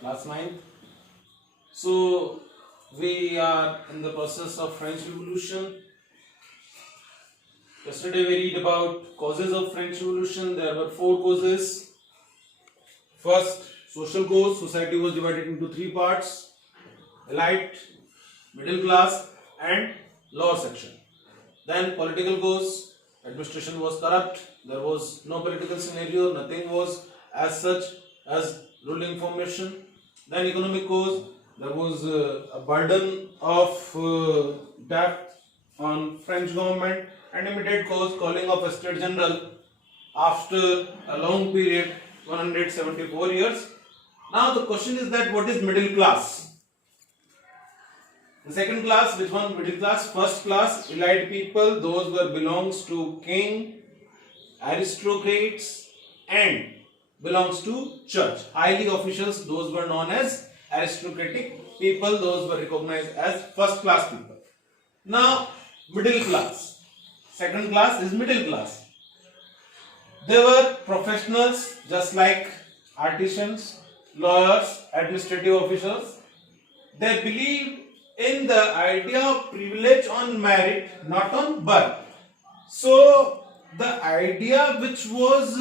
class 9th. So we are in the process of French Revolution. Yesterday we read about causes of French Revolution. There were 4 causes. First, social cause. Society was divided into 3 parts: elite, middle class, and lower section. Then political cause. Administration was corrupt. There was no political scenario. Nothing was as such as ruling formation. Then economic cause. There was a burden of debt on French government, and immediate cause, calling of a state general after a long period, 174 years. Now the question is that what is middle class? The second class, which one? Middle class. First class, elite people, those who belongs to king, aristocrats, and belongs to church. Highly officials, those were known as aristocratic people, those were recognized as first class people. Now middle class. Second class is middle class. They were professionals just like artisans, lawyers, administrative officials. They believed in the idea of privilege on merit, not on birth. So the idea which was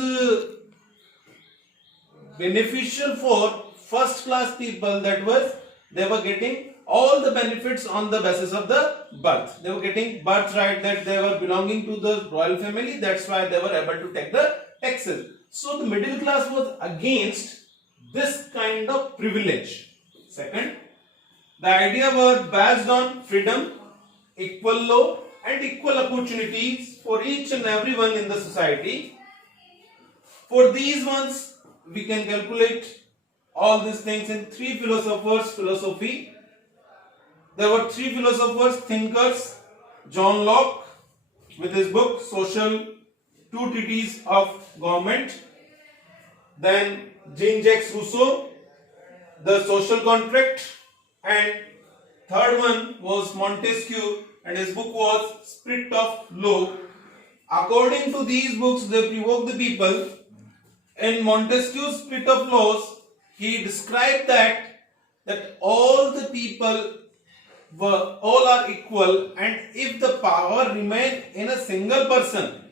beneficial for first class people, that was they were getting all the benefits on the basis of the birth. They were getting birthright, that they were belonging to the royal family, that's why they were able to take the taxes. So the middle class was against this kind of privilege. Second, the idea were based on freedom, equal law, and equal opportunities for each and everyone in the society. For these ones, we can calculate all these things in 3 philosophers' philosophy. There were 3 philosophers, thinkers: John Locke with his book Social, 2 Treatises of Government. Then Jean-Jacques Rousseau, The Social Contract. And third one was Montesquieu, and his book was Spirit of Law. According to these books, they provoke the people. In Montesquieu's Spirit of Laws, he described that all the people all are equal, and if the power remain in a single person,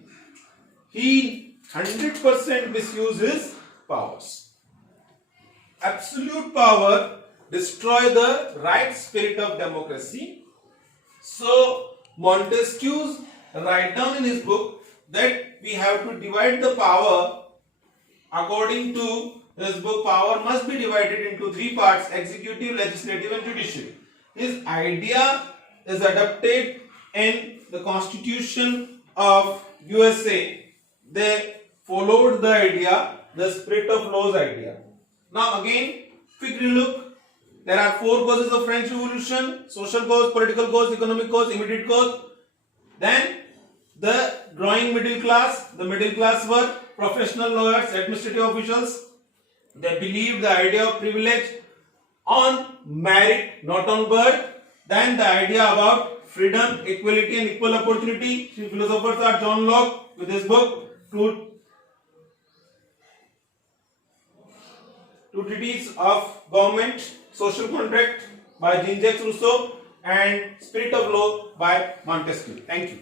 he 100% misuses powers. Absolute power destroy the right spirit of democracy. So Montesquieu write down in his book that we have to divide the power. According to his book, power must be divided into 3 parts: executive, legislative, and judicial. His idea is adopted in the Constitution of USA. They followed the idea, the Spirit of Laws idea. Now again, quick relook. There are 4 causes of French Revolution: social cause, political cause, economic cause, immediate cause. Then the growing middle class. The middle class were professional lawyers, administrative officials. They believed the idea of privilege on merit, not on birth. Then the idea about freedom, equality, and equal opportunity. 3 philosophers are John Locke with his book Two Treatises of Government, Social Contract by Jean-Jacques Rousseau, and Spirit of Law by Montesquieu. Thank you.